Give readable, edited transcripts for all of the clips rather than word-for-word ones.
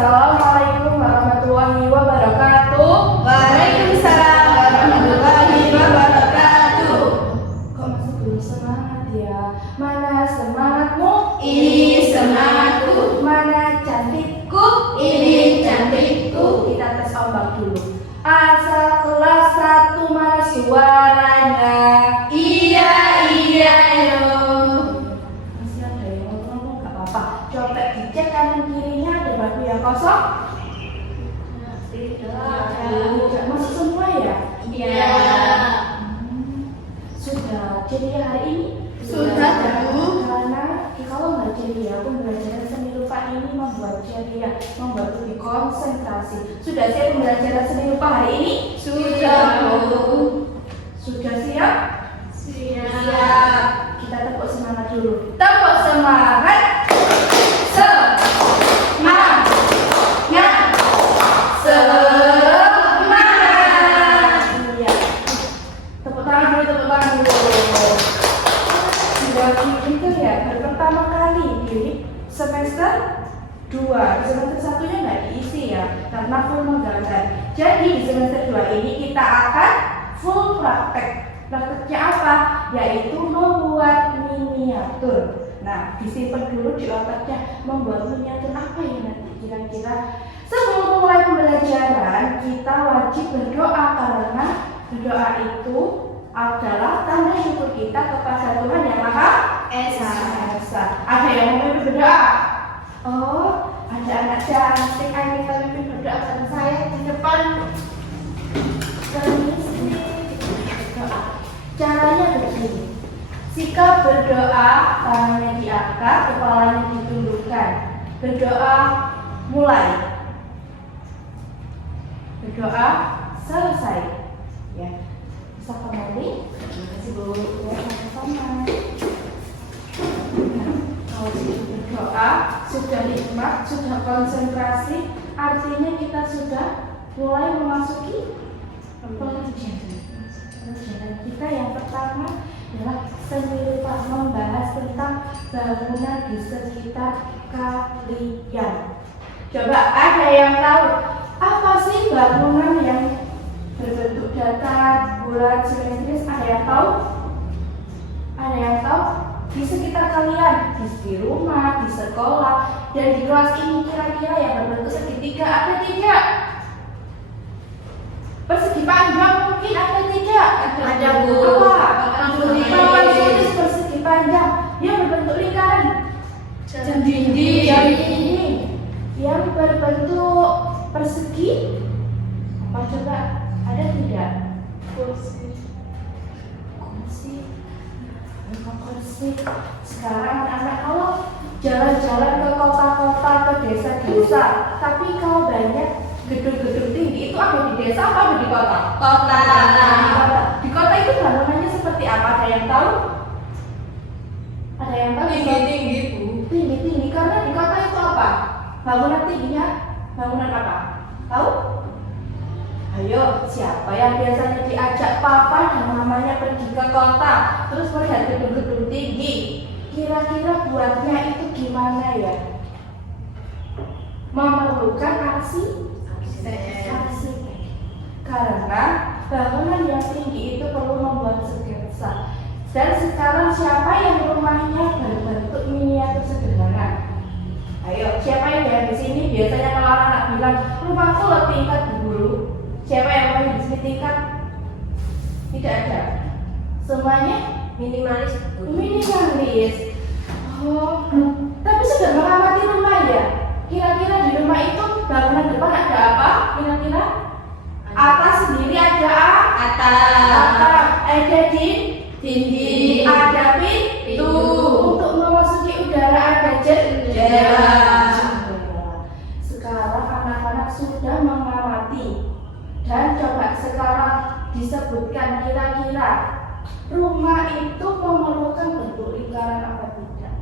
Assalamualaikum warahmatullahi wabarakatuh. Waalaikumsalam warahmatullahi wabarakatuh. Kok masih belum semangat ya? Mana semangatmu? Ini semangatku. Mana cantikku? Ini cantikku. Kita tes ombak dulu. Asal kelas 1 mana suaranya? Iya yo. Masih ada yang ngomong, nggak apa-apa. Coba dicek kanan kirinya ada batu yang kosong. Tidak masuk semua ya? Iya. Sudah ceria hari ini? Sudah, Bu. Karena kalau nggak ceria, pembelajaran seni rupa ini membuat ceria, membuat lebih konsentrasi. Sudah siap pembelajaran seni rupa hari ini? Sudah, Bu. Sudah siap? Siap. Kita tepuk semangat dulu. Tepuk semangat. Iya. Tepuk tangan dulu, tepuk tangan dulu. Sudah gitu ya, baru pertama kali di semester 2. Semester satunya nggak diisi ya, karena full menggambar. Jadi di semester 2 ini kita akan full praktek. Prakteknya apa? Yaitu membuat miniatur. Nah, disimpan dulu di otaknya, membuat miniatur apa ya nanti kira-kira. Sebelum mulai pembelajaran, kita wajib berdoa karena berdoa itu adalah tanda syukur kita kepada Tuhan Yang Maha Esa. Ada yang mau berdoa? Oh, ada anak cantik Anita mimpin berdoa bareng saya di depan. Permisi, berdoa. Caranya begini. Sikap berdoa, tangannya diangkat, kepalanya ditundukkan. Berdoa mulai. Berdoa selesai. Ya, bisa kembali. Terima kasih Bu. Ya, sama-sama. Nah, kalau sudah berdoa, sudah nikmat, sudah konsentrasi, artinya kita sudah mulai memasuki pembelajaran. Pembelajaran kita yang pertama adalah seni rupa, membahas tentang bangunan di sekitar kalian. Coba ada yang tahu apa sih bangunan yang berbentuk datar, bulat, simetris? Ada yang tahu? Ada yang tahu? Di sekitar kalian, di rumah, di sekolah, dan di kelas ini kira-kira yang berbentuk segitiga ada tidak? Persegi panjang mungkin ada tidak? Ada, Bu. Apa? Papan tulis persegi panjang yang berbentuk lingkaran. Jam dinding. Jam dinding yang berbentuk persegi. Apa coba? Ada tidak? Kursi. Sekarang anak-anak kalau jalan-jalan ke kota-kota, ke desa-desa, tapi kalau banyak gedung-gedung tinggi itu ada di desa apa ada di kota? Kota. Di kota itu bangunannya seperti apa? Ada yang tahu? Ada yang tahu? Tinggi, Bu. Tinggi karena di kota itu apa? Bangunan tingginya bangunan apa? Tahu? Ayo, siapa yang biasanya diajak papa dan mamanya pergi ke kota terus melihat gedung-gedung tinggi? Kira-kira buatnya itu gimana ya? Memerlukan arsitek. Karena bangunan yang tinggi itu perlu membuat sketsa. Dan sekarang siapa yang rumahnya berbentuk miniatur sederhana? Ayo, siapa yang dari sini biasanya kalau anak bilang rumahku lebih tingkat guru? Siapa yang mau di sini tingkat? Tidak ada. Semuanya Minimalis. minimalis. Oh, tapi sudah mengamati rumah ya. Kira-kira di rumah itu bangunan depan ada apa? Kira-kira atas sendiri ada Atap. ada di Dinding. ada pintu. Untuk memasuki udara ada jendela. Sekarang anak-anak sudah mengamati. Dan coba sekarang disebutkan kira-kira rumah itu memerlukan bentuk lingkaran apa tidak?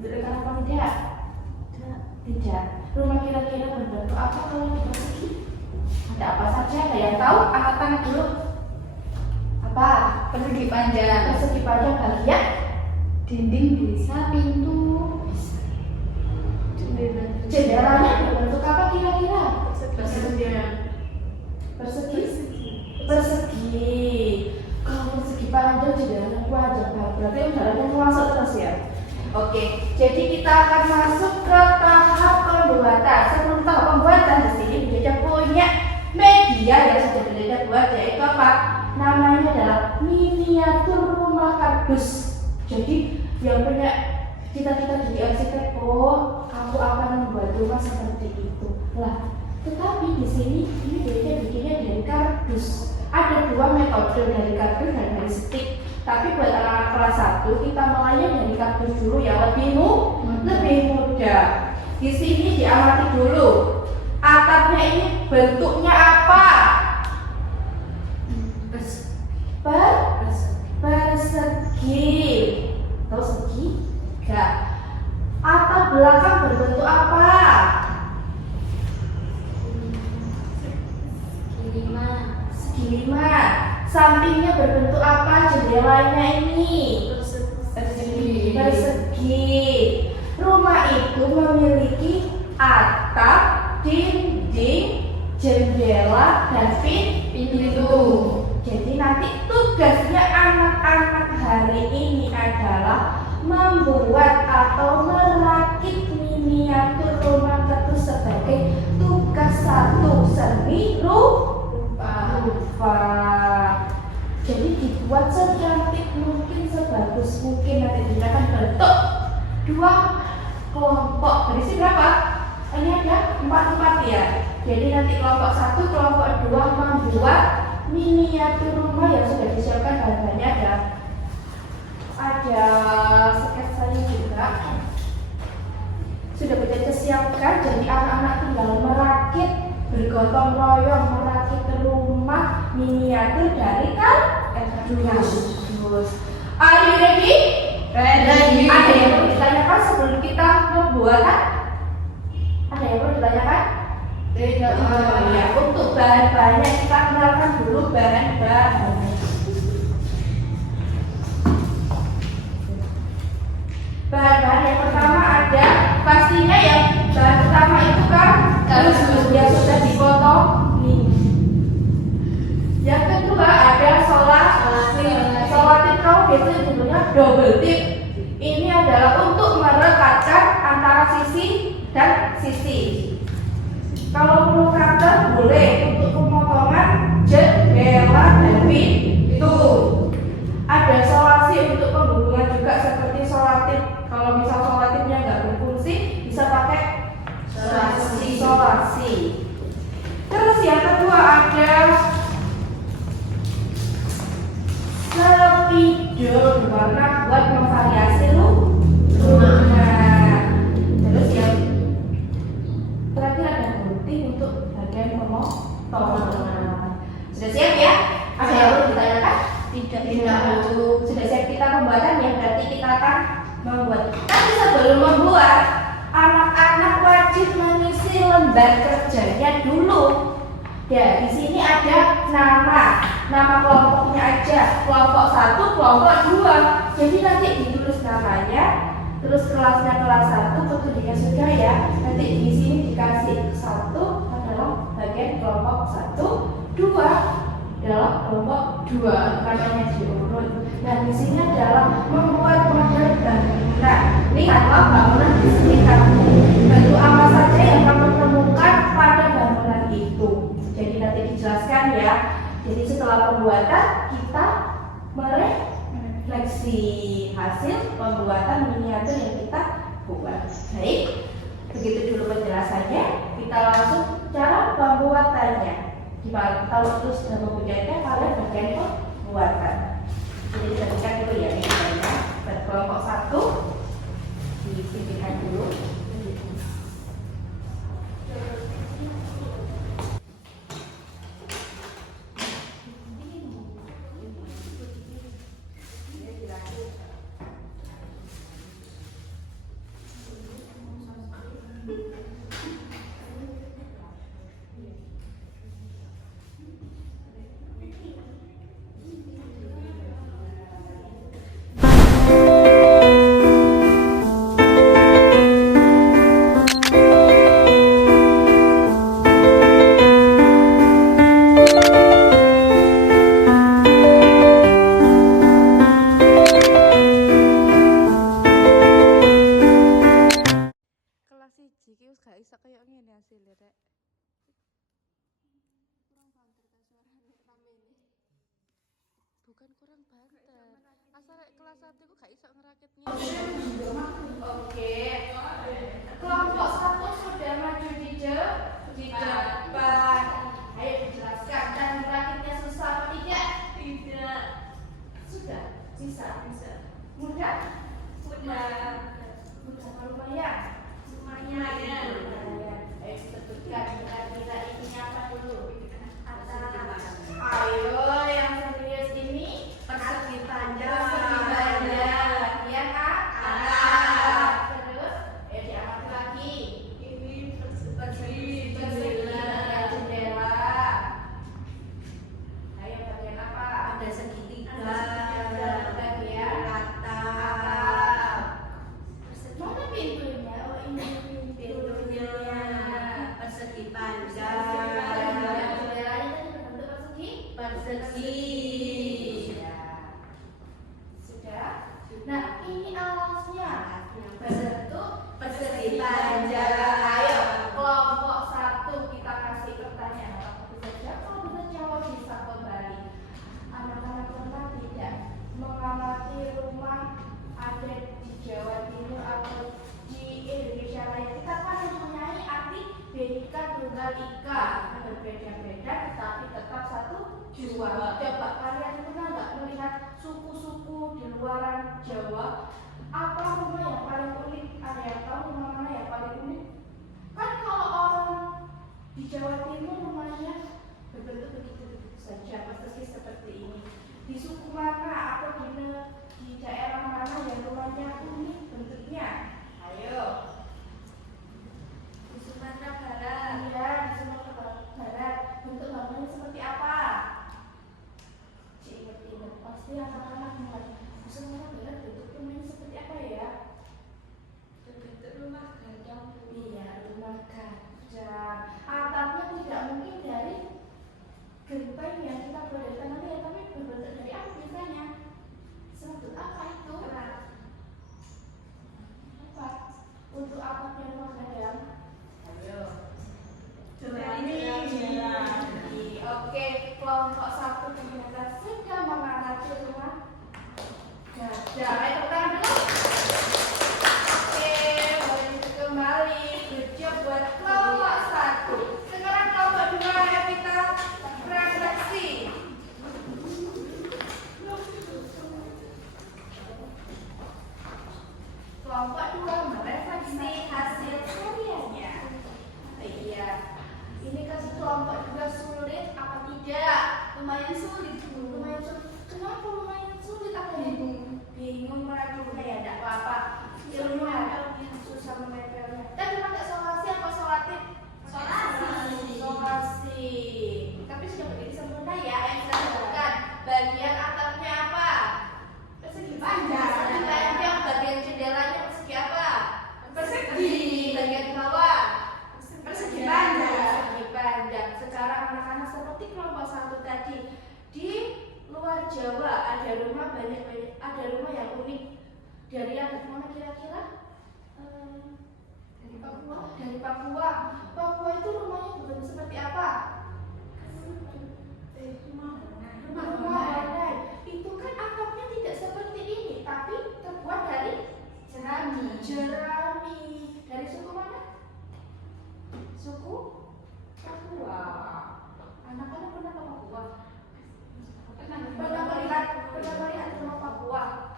Bentuk lingkaran apa tidak? Tidak. Rumah kira-kira berbentuk apa kalau dipersegi? Ada apa saja? Ada yang tahu? Angkat tangan dulu. Apa? Persegi panjang. Persegi panjang bagian Dinding bisa, pintu. bisa. Jendelanya berbentuk apa kira-kira? Persegi. Kalau persegi panjang jendelanya panjang, berarti jalannya masuk terus ya. Oke, jadi kita akan masuk ke tahap pembuatan. Sebelum tahap pembuatan di sini Bunda punya media yang sudah Bunda buat, yaitu apa? Namanya adalah miniatur rumah kardus. Jadi yang punya cita-cita jadi arsitek, oh aku akan membuat rumah seperti itu. Lah, tetapi di sini ini bikinnya dari kardus. Ada dua metode, dari kardus dan dari stick. Tapi buat anak-anak kelas 1 kita mulainya dari kardus dulu ya, lebih mudah. Di sini diamati dulu. Atapnya ini bentuknya apa? Persegi. Tahu segi? Enggak. Atap belakang berbentuk apa? Segi lima. Sampingnya berbentuk apa? Jendelanya ini persegi. Rumah itu memiliki atap, dinding, jendela, dan pintu. Jadi nanti tugasnya anak-anak hari ini adalah membuat atau merakit miniatur rumah kardus sebagai tugas 1 seni rupa. Jadi dibuat secantik mungkin, sebagus mungkin. Nanti kita akan bentuk 2 kelompok. Berisi berapa? Ini ada 4 ya. Jadi nanti kelompok 1, kelompok 2 membuat miniatur rumah yang sudah disiapkan bahannya ada sketsanya juga. Sudah kita siapkan, jadi anak-anak tinggal merakit, bergotong royong merakit rumah miniatur dari kardus. Are you ready? Ready. Ada yang perlu ditanyakan sebelum kita membuat? Ada yang perlu ditanyakan? Tidak. Ya, untuk bahan-bahannya kita kenalkan dulu bahan-bahannya. Bahan-bahan yang pertama ada, pastinya yang bahan pertama itu kan kardus yang sudah dipotong nih. Yang kedua ada solatif. Solatif kamu biasanya sebutnya double tip. Ini adalah untuk merekatkan antara sisi dan sisi. Kalau perlu cutter boleh untuk pemotongan jendela dan pintu. Ada solasi untuk penghubungan juga seperti solatif. Kalau misal solatifnya nggak berfungsi, bisa pakai solasi. Terus yang kedua ada spidol warna buat memvariasi rumah. Terus yang terakhir ada gunting untuk bagian pemotongan. Sudah siap ya? Ada yang perlu ditanyakan? Tidak. Sudah siap kita pembuatan ya, berarti kita akan membuat. Tapi sebelum membuat, anak-anak wajib mengisi lembar kerjanya dulu. Ya, di sini ada nama kelompoknya aja. Kelompok 1, kelompok 2. Jadi nanti ditulis namanya, terus kelasnya kelas 1, petunjuknya sudah ya. Nanti di sini dikasih 1 adalah bagian kelompok 1, 2 adalah kelompok 2, namanya diurut. Nah, di sini adalah membuat model bangunan. Lihatlah bangunan di sini kamu. Bentuk apa saja yang kamu temukan pada bangunan itu. Jadi nanti dijelaskan ya. Jadi setelah pembuatan kita merefleksi hasil pembuatan miniatur yang kita buat. Baik, begitu dulu penjelasannya. Kita langsung cara pembuatannya. Kalau terus sudah mempunyainya, kalian bagian pembuatan. Jadi disajikan dulu ya misalnya pada kelompok 1 dipikirkan dulu. ini hasilnya, Rek. Kurang banter ta suarane rame ini. Bukan kurang banter. Asal rek kelas 1 ku gak iso ngerakit Oke. Kelompok 1 sudah maju di depan. Ayo dijelaskan dan merakitnya susah apa tidak? Tidak. Sudah, bisa. Mudah? Mudah lumayan. Lumayan. Ayo sebutkan kira-kira ini apa dulu? Ayo yang serius ini Persegi panjang. Bagian atap. Terus, ayo diamati lagi. Ini persegi Jendela. Ayo bagian apa? Ada segitiga. Bagian atap. mana pintunya? Oh ini Pintunya persegi panjang. Jendelanya tadi berbentuk persegi. Ya. Sudah. Nah ini alasnya berbentuk Persegi panjang. Ayo kelompok 1 kita kasih pertanyaan. Apa bisa jawab? Kalau bisa jawab bisa kembali. Anak-anak pernah tidak mengamati rumah ada di Jawa Timur atau di Indonesia lain? Kita kan mempunyai arti Bhinneka Tunggal Ika, berbeda-beda tetapi tetap satu jua. Coba kalian pernah nggak melihat suku-suku di luaran Jawa? Apa rumah yang paling unik? Ada yang tahu rumah mana yang paling unik? Kan kalau orang di Jawa Timur rumahnya berbentuk begitu saja, persegi seperti ini. Di suku mana atau di daerah mana yang rumahnya unik bentuknya? Ayo. Di Sumatera Barat. Iya, di Sumatera Barat. Bentuk bangunannya seperti apa? Ingat-ingat, pasti anak-anak mulai di Sumatera Barat bentuk rumahnya seperti apa ya? Bentuk rumah gajah. Iya, rumah gajah. Atapnya tidak mungkin dari genteng yang kita buat dari tanah liat, tapi berbentuk dari apa biasanya? Sebentuk apa itu? Apa? Untuk atapnya rumah gajah? Ayo. Oke, kelompok 1 ternyata sudah mengamati rumah gajah. Ayo tepuk tangan dulu. Oke, boleh kembali. Good job buat kelompok 1. Sekarang kelompok 2 ayo kita refleksi. Kelompok 2 merefleksi hasil karyanya. Iya. Ini kan kelompok 2 sulit apa tidak? Lumayan sulit. Kenapa lumayan sulit? Apa bingung meragukan ya? Tidak apa-apa. Ilmuwan susah menempelnya. Dan memang nggak solasi apa solatif? Solasi. Tapi sudah berdiri sempurna ya. Yang saya sebutkan bagian atapnya apa? Persegi panjang. Persegi panjang. Bagian jendelanya persegi apa? Persegi. Bagian bawah persegi panjang. Sekarang anak-anak seperti kelompok 1 tadi di luar Jawa ada rumah banyak ada rumah yang unik. Dari yang mana kira-kira? Dari Papua. Papua itu rumahnya berbentuk seperti apa? Rumah bandai. Itu kan atapnya tidak seperti ini, tapi terbuat dari jerami. Dari suku mana? Suku Papua. Anak-anak pernah ke Papua? Pernah melihat rumah Papua?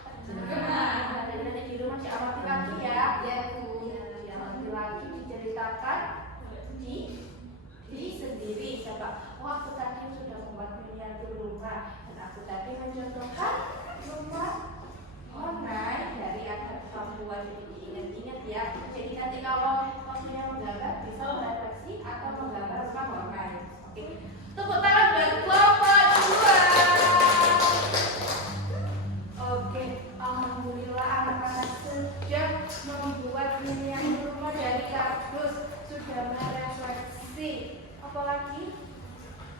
Dari di rumah diamati lagi ya. Diamati lagi, diceritakan di sendiri. Coba, aku tadi sudah membuat miniatur rumah dan aku tadi mencontohkan rumah Onai dari adat Papua. Jadi diingat-ingat ya. Jadi nanti kalau waktunya menggambar bisa merefleksi atau menggambar rumah Onai. Oke. Tepuk tangan buat kelompok 2. Oke, alhamdulillah anak-anak sudah membuat miniatur rumah dari kardus, sudah merefleksi. Apalagi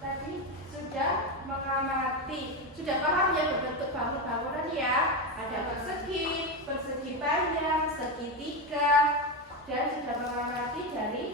tadi sudah mengamati, sudah paham ya berbentuk bangunan ya. Ada persegi panjang, segitiga, dan sudah mengamati dari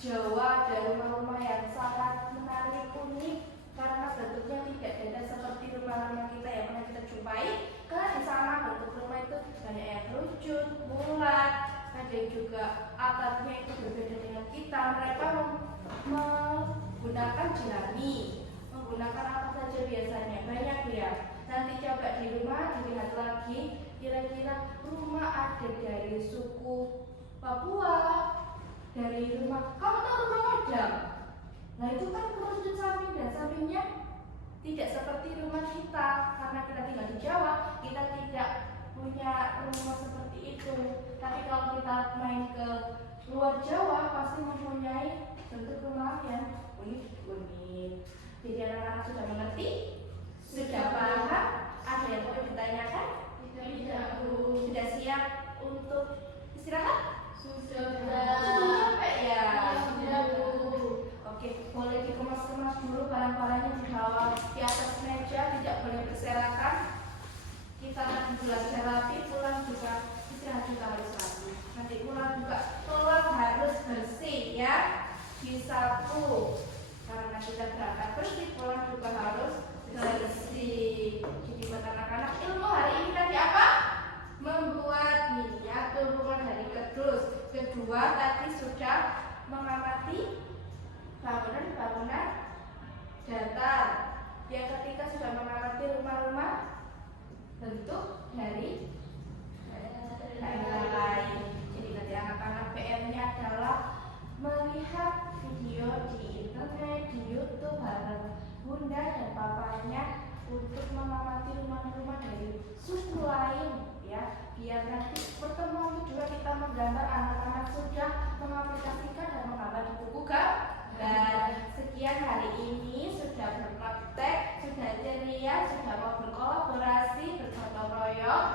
Jawa ada rumah-rumah yang sangat menarik, unik karena bentuknya tidak beda seperti rumah-rumah kita yang pernah kita jumpai. Karena di sana bentuk rumah itu banyak yang kerucut, bulat, ada juga atapnya itu berbeda dengan kita. Mereka menggunakan jerami, menggunakan apa saja biasanya, banyak ya. Nanti coba di rumah dilihat lagi, kira-kira rumah ada dari suku Papua, dari rumah, kamu tahu rumah Padang? Nah itu kan kerucut samping dan sampingnya tidak seperti rumah kita, karena kita tinggal di Jawa, kita tidak punya rumah seperti itu. Tapi kalau kita main ke luar Jawa pasti mempunyai bentuk rumah yang unik-unik. Jadi anak-anak sudah mengerti? Sudah paham? Ada yang perlu ditanyakan? Tidak, Bu. Sudah siap untuk istirahat? Sudah. Capek ya? Sudah, Bu. Oke, boleh dikemas-kemas dulu barang-barangnya di bawah, di atas meja, tidak boleh berserakan. Kita nanti belajar rapi, pulang juga istirahat juga harus rapi. Nanti pulang juga tolong harus bersih ya, disapu. Karena kita berangkat bersih, pulang juga harus bersih. Jadi buat anak-anak, ilmu hari ini tadi apa? Membuat miniatur rumah dari kardus. Kedua tadi sudah mengamati bangunan-bangunan datar. Yang ketiga sudah mengamati rumah-rumah bentuk dari daerah lain. Jadi nanti anak-anak PR-nya adalah melihat video di internet, di YouTube bareng Bunda dan Papanya untuk mengamati rumah-rumah dari suku lain ya. Biar nanti pertemuan kedua kita menggambar, anak-anak sudah mengaplikasikan dan menggambar di buku gambar. Sekian hari ini sudah berpraktek, sudah ceria, sudah mau berkolaborasi, bergotong royong,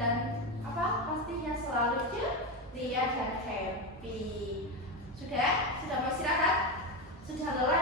dan apa pastinya selalu ceria dan happy. Sudah mau istirahat? Sudah lelah?